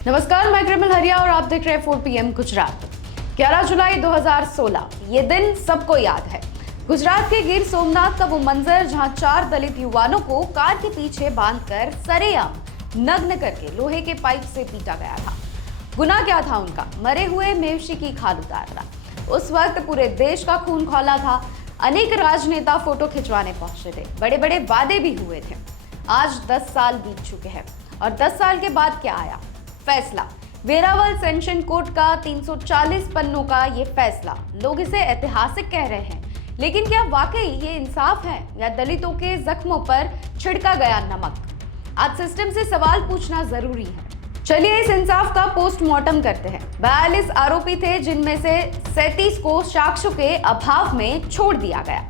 नमस्कार, मैं कृमल हरिया और आप देख रहे हैं 4 PM गुजरात। 11 जुलाई 2016 ये दिन सबको याद है। गुजरात के गिर सोमनाथ का वो मंजर जहां 4 दलित युवाओं को कार के पीछे बांधकर सरेआम नग्न करके लोहे के पाइप से पीटा गया था। गुनाह क्या था उनका? मरे हुए मवेशी की खाल उतारना। उस वक्त पूरे देश का खून खौला था। अनेक राजनेता फोटो खिंचवाने पहुंचे थे, बड़े बड़े वादे भी हुए थे। आज 10 साल बीत चुके हैं और 10 साल के बाद क्या आया? फैसला। वेरावल सेशन कोर्ट का 340 पन्नों का ये फैसला। लोग इसे ऐतिहासिक कह रहे हैं, लेकिन क्या वाकई ये इंसाफ है या दलितों के जख्मों पर छिड़का गया नमक? आज सिस्टम से सवाल पूछना जरूरी है। चलिए इस इंसाफ का पोस्टमार्टम करते हैं। 42 आरोपी थे, जिनमें से 37 को साक्ष्यों के अभाव में छोड़ दिया गया।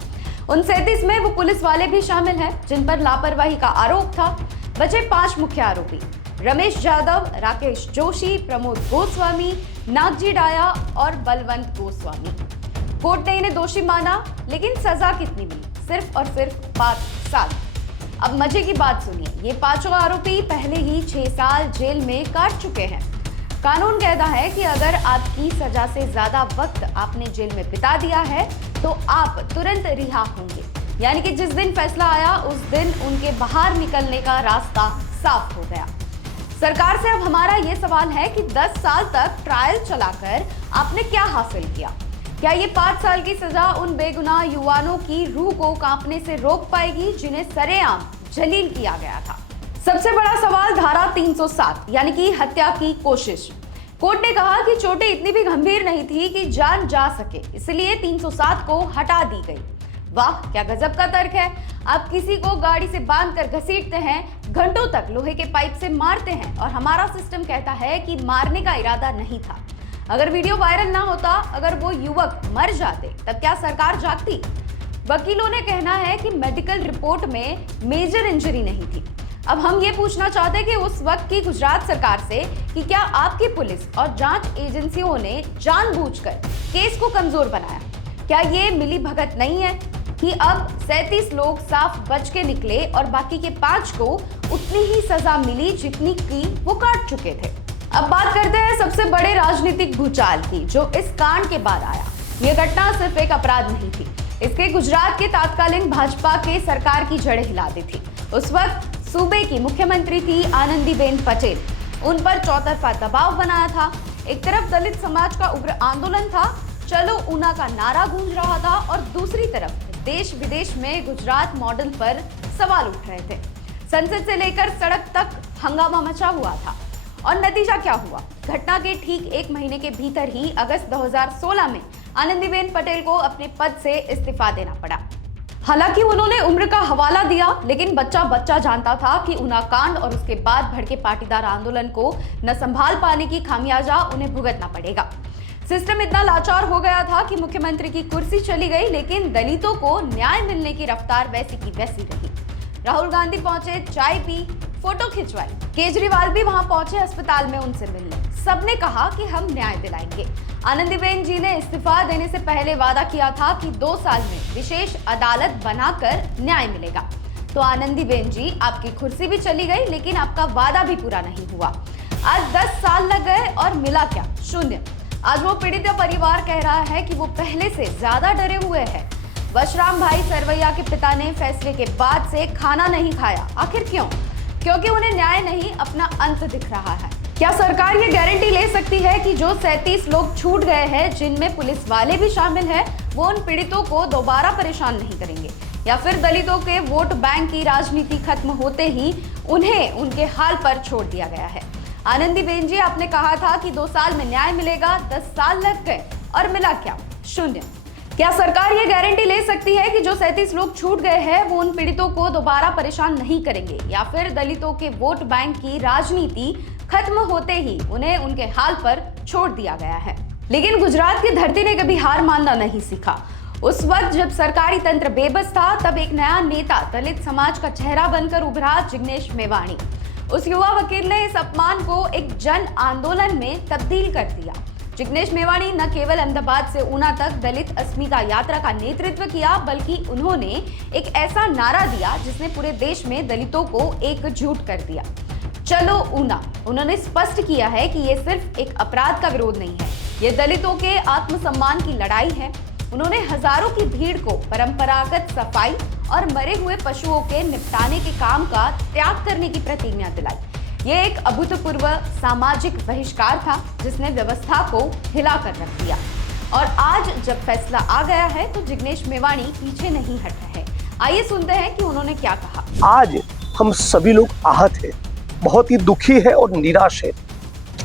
उन 37 में वो पुलिस वाले भी शामिल हैं जिन पर लापरवाही का आरोप था। बचे 5 मुख्य आरोपी: रमेश यादव, राकेश जोशी, प्रमोद गोस्वामी, नागजी डाया और बलवंत गोस्वामी। कोर्ट ने इन्हें दोषी माना, लेकिन सजा कितनी मिली? सिर्फ और सिर्फ 5 साल। अब मजे की बात सुनिए, ये 5 आरोपी पहले ही 6 साल जेल में काट चुके हैं। कानून कहता है कि अगर आपकी सजा से ज्यादा वक्त आपने जेल में बिता दिया है तो आप तुरंत रिहा होंगे। यानी कि जिस दिन फैसला आया उस दिन उनके बाहर निकलने का रास्ता साफ हो गया। सरकार से अब हमारा ये सवाल है कि 10 साल तक ट्रायल चलाकर आपने क्या हासिल किया? क्या ये 5 साल की सजा उन बेगुनाह युवाओं की रूह को कांपने से रोक पाएगी जिन्हें सरेआम जलील किया गया था? सबसे बड़ा सवाल धारा 307 यानी कि हत्या की कोशिश। कोर्ट ने कहा कि चोटें इतनी भी गंभीर नहीं थी कि जान जा सके, इसलिए 307 को हटा दी गई। वाह, क्या गजब का तर्क है। आप किसी को गाड़ी से बांधकर घसीटते हैं, घंटों तक लोहे के पाइप से मारते हैं और हमारा सिस्टम कहता है कि मारने का इरादा नहीं था। अगर वीडियो वायरल ना होता, अगर वो युवक मर जाते, तब क्या सरकार जागती? वकीलों ने कहना है कि मेडिकल रिपोर्ट में मेजर इंजरी नहीं थी। अब हम ये पूछना चाहते हैं कि उस वक्त की गुजरात सरकार से कि क्या आपकी पुलिस और जांच एजेंसियों ने जानबूझकर केस को कमजोर बनाया? क्या ये मिली भगत नहीं है कि अब 37 लोग साफ बच के निकले और बाकी के 5 को उतनी ही सजा मिली जितनी की वो काट चुके थे? अब बात करते हैं सबसे बड़े राजनीतिक भूचाल की, जो इस कांड के बाद आया। ये घटना सिर्फ एक अपराध नहीं थी, इसके गुजरात के तत्कालीन भाजपा के सरकार की जड़ें हिला दी थी। उस वक्त सूबे की मुख्यमंत्री थी आनंदीबेन पटेल। उन पर चौतरफा दबाव बनाया था। एक तरफ दलित समाज का उग्र आंदोलन था, चलो ऊना का नारा गूंज रहा था, और दूसरी तरफ देश विदेश में गुजरात मॉडल पर सवाल उठ रहे थे। संसद से लेकर सड़क तक हंगामा मचा हुआ था। और नतीजा क्या हुआ? घटना के ठीक 1 महीने के भीतर ही अगस्त 2016 में आनंदीबेन पटेल को अपने पद से इस्तीफा देना पड़ा। हालांकि उन्होंने उम्र का हवाला दिया, लेकिन बच्चा बच्चा जानता था कि ऊना कांड और उसके बाद भड़के पाटीदार आंदोलन को न संभाल पाने की खामियाजा उन्हें भुगतना पड़ेगा। सिस्टम इतना लाचार हो गया था कि मुख्यमंत्री की कुर्सी चली गई, लेकिन दलितों को न्याय मिलने की रफ्तार वैसी की वैसी रही। राहुल गांधी पहुंचे, चाय पी, फोटो खिंचवाई। केजरीवाल भी वहां पहुंचे अस्पताल में उनसे मिलने। सबने कहा कि हम न्याय दिलाएंगे। आनंदीबेन जी ने इस्तीफा देने से पहले वादा किया था कि 2 साल में विशेष अदालत बनाकर न्याय मिलेगा। तो आनंदीबेन जी, आपकी कुर्सी भी चली गई, लेकिन आपका वादा भी पूरा नहीं हुआ। आज 10 साल लग गए और मिला क्या? शून्य। आज वो पीड़ित परिवार कह रहा है कि वो पहले से ज्यादा डरे हुए हैं। बशराम भाई सरवैया के पिता ने फैसले के बाद से खाना नहीं खाया। आखिर क्यों? क्योंकि उन्हें न्याय नहीं, अपना अंत दिख रहा है। क्या सरकार ये गारंटी ले सकती है कि जो 37 लोग छूट गए हैं, जिनमें पुलिस वाले भी शामिल हैं, वो उन पीड़ितों को दोबारा परेशान नहीं करेंगे? या फिर दलितों के वोट बैंक की राजनीति खत्म होते ही उन्हें उनके हाल पर छोड़ दिया गया है? आनंदीबेन जी, आपने कहा था कि 2 साल में न्याय मिलेगा, 10 साल लग गए और मिला क्या? शून्य। क्या सरकार ये गारंटी ले सकती है कि जो 37 लोग छूट गए हैं वो उन पीड़ितों को दोबारा परेशान नहीं करेंगे? या फिर दलितों के वोट बैंक की राजनीति खत्म होते ही उन्हें उनके हाल पर छोड़ दिया गया है? लेकिन गुजरात की धरती ने कभी हार मानना नहीं सीखा। उस वक्त जब सरकारी तंत्र बेबस था, तब एक नया नेता दलित समाज का चेहरा बनकर उभरा, जिग्नेश मेवाणी। उस युवा वकील ने इस अपमान को एक जन आंदोलन में तब्दील कर दिया। जिग्नेश मेवाणी न केवल अहमदाबाद से ऊना तक दलित अस्मिता यात्रा का नेतृत्व किया, बल्कि उन्होंने एक ऐसा नारा दिया जिसने पूरे देश में दलितों को एकजुट कर दिया। चलो ऊना। उन्होंने स्पष्ट किया है कि ये सिर्फ एक अपराध का विरोध नहीं है, ये दलितों के आत्मसम्मान की लड़ाई है। उन्होंने हजारों की भीड़ को परंपरागत सफाई और मरे हुए पशुओं के निपटाने के काम का त्याग करने की प्रतिज्ञा दिलाई। ये एक अभूतपूर्व सामाजिक बहिष्कार था जिसने व्यवस्था को हिलाकर रख दिया। और आज जब फैसला आ गया है तो जिग्नेश मेवाणी पीछे नहीं हट रहे। आइए सुनते हैं कि उन्होंने क्या कहा। आज हम सभी लोग आहत हैं, बहुत ही दुखी है और निराश है।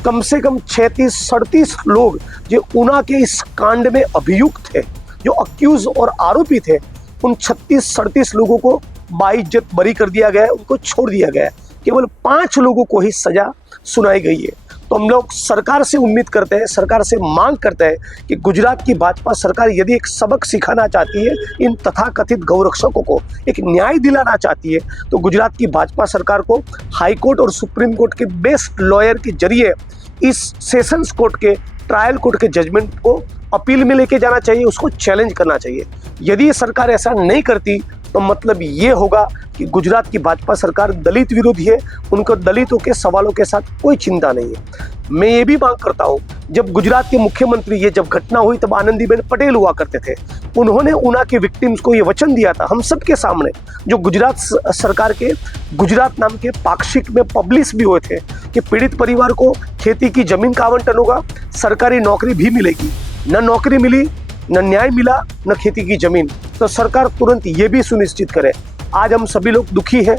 कम से कम 36-37 लोग जो ऊना के इस कांड में अभियुक्त थे, जो अक्यूज और आरोपी थे, उन 36-37 लोगों को बाइज्जत बरी कर दिया गया है, उनको छोड़ दिया गया है। केवल 5 लोगों को ही सजा सुनाई गई है। तो हम लोग सरकार से उम्मीद करते हैं, सरकार से मांग करते हैं कि गुजरात की भाजपा सरकार यदि एक सबक सिखाना चाहती है, इन तथाकथित गौरक्षकों को एक न्याय दिलाना चाहती है, तो गुजरात की भाजपा सरकार को हाई कोर्ट और सुप्रीम कोर्ट के बेस्ट लॉयर के जरिए इस सेशंस कोर्ट के, ट्रायल कोर्ट के जजमेंट को अपील में लेके जाना चाहिए, उसको चैलेंज करना चाहिए। यदि सरकार ऐसा नहीं करती तो मतलब ये होगा कि गुजरात की भाजपा सरकार दलित विरोधी है, उनको दलितों के सवालों के साथ कोई चिंता नहीं है। मैं ये भी मांग करता हूँ, जब गुजरात के मुख्यमंत्री ये जब घटना हुई तब आनंदीबेन पटेल हुआ करते थे, उन्होंने ऊना के विक्टिम्स को ये वचन दिया था हम सबके सामने, जो गुजरात सरकार के गुजरात नाम के पाक्षिक में पब्लिश भी हुए थे, कि पीड़ित परिवार को खेती की जमीन का आवंटन होगा, सरकारी नौकरी भी मिलेगी। न नौकरी मिली, न न्याय मिला, न खेती की जमीन। तो सरकार तुरंत ये भी सुनिश्चित करे। आज हम सभी लोग दुखी हैं,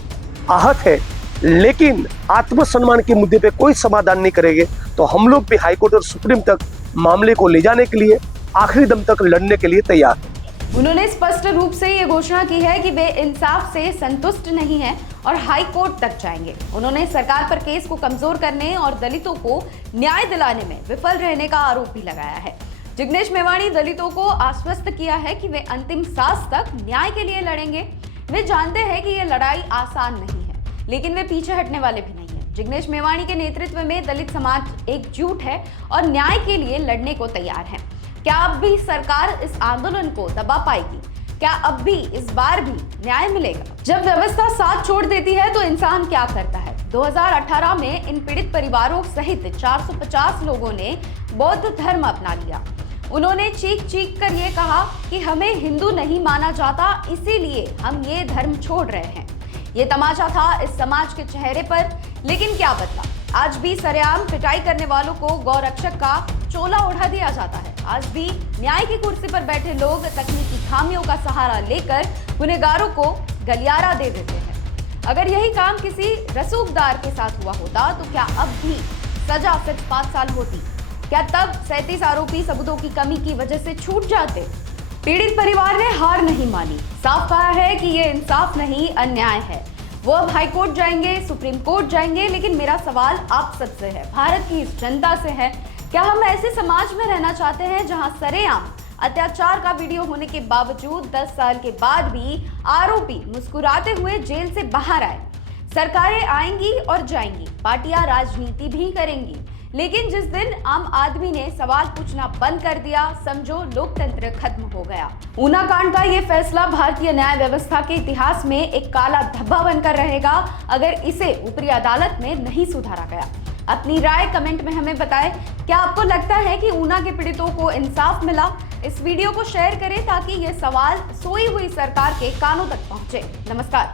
आहत है, लेकिन आत्मसम्मान के मुद्दे पे कोई समाधान नहीं करेंगे तो हम लोग भी हाईकोर्ट और सुप्रीम तक मामले को ले जाने के लिए आखिरी दम तक लड़ने के लिए तैयार हैं। उन्होंने स्पष्ट रूप से ये घोषणा की है कि वे इंसाफ से संतुष्ट नहीं हैं और हाई कोर्ट तक जाएंगे। उन्होंने सरकार पर केस को कमजोर करने और दलितों को न्याय दिलाने में विफल रहने का आरोप भी लगाया है। जिग्नेश मेवाणी दलितों को आश्वस्त किया है कि वे अंतिम सांस तक न्याय के लिए लड़ेंगे। वे जानते हैं कि यह लड़ाई आसान नहीं है, लेकिन वे पीछे हटने वाले भी नहीं हैं। जिग्नेश मेवाणी के नेतृत्व में दलित समाज एकजुट है और न्याय के लिए लड़ने को तैयार है। क्या अब भी सरकार इस आंदोलन को दबा पाएगी? क्या अब भी इस बार भी न्याय मिलेगा? जब व्यवस्था साथ छोड़ देती है तो इंसान क्या करता है? 2018 में इन पीड़ित परिवारों सहित 450 लोगों ने बौद्ध धर्म अपना लिया। उन्होंने चीख चीख कर ये कहा कि हमें हिंदू नहीं माना जाता, इसीलिए हम ये धर्म छोड़ रहे हैं। ये तमाचा था इस समाज के चेहरे पर, लेकिन क्या बदला? आज भी सरेआम पिटाई करने वालों को गौरक्षक का चोला उड़ा दिया जाता है। आज भी न्याय की कुर्सी पर बैठे लोग तकनीकी खामियों का सहारा लेकर गुनहगारों को गलियारा दे देते हैं। अगर यही काम किसी रसूखदार के साथ हुआ होता तो क्या अब भी सजा सिर्फ 5 साल होती? क्या तब 37 आरोपी सबूतों की कमी की वजह से छूट जाते? पीड़ित परिवार ने हार नहीं मानी, साफ कहा है कि ये इंसाफ नहीं अन्याय है। वो अब हाई कोर्ट जाएंगे, सुप्रीम कोर्ट जाएंगे, लेकिन मेरा सवाल आप सबसे है, भारत की इस जनता से है, क्या हम ऐसे समाज में रहना चाहते हैं जहां सरेआम अत्याचार का वीडियो होने के बावजूद 10 साल के बाद भी आरोपी मुस्कुराते हुए जेल से बाहर आए? सरकारें आएंगी और जाएंगी, पार्टियां राजनीति भी करेंगी, लेकिन जिस दिन आम आदमी ने सवाल पूछना बंद कर दिया, समझो लोकतंत्र खत्म हो गया। ऊना कांड का ये फैसला भारतीय न्याय व्यवस्था के इतिहास में एक काला धब्बा बनकर रहेगा अगर इसे ऊपरी अदालत में नहीं सुधारा गया। अपनी राय कमेंट में हमें बताएं। क्या आपको लगता है कि ऊना के पीड़ितों को इंसाफ मिला? इस वीडियो को शेयर करें ताकि ये सवाल सोई हुई सरकार के कानों तक पहुंचे। नमस्कार।